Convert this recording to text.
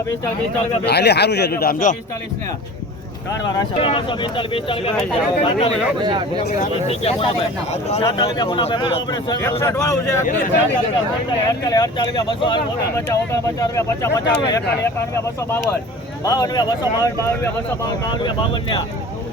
આલે હારું છે તું આમ જો બસો બાવન બાવન બસો બાવન બાવન બાવન બાવન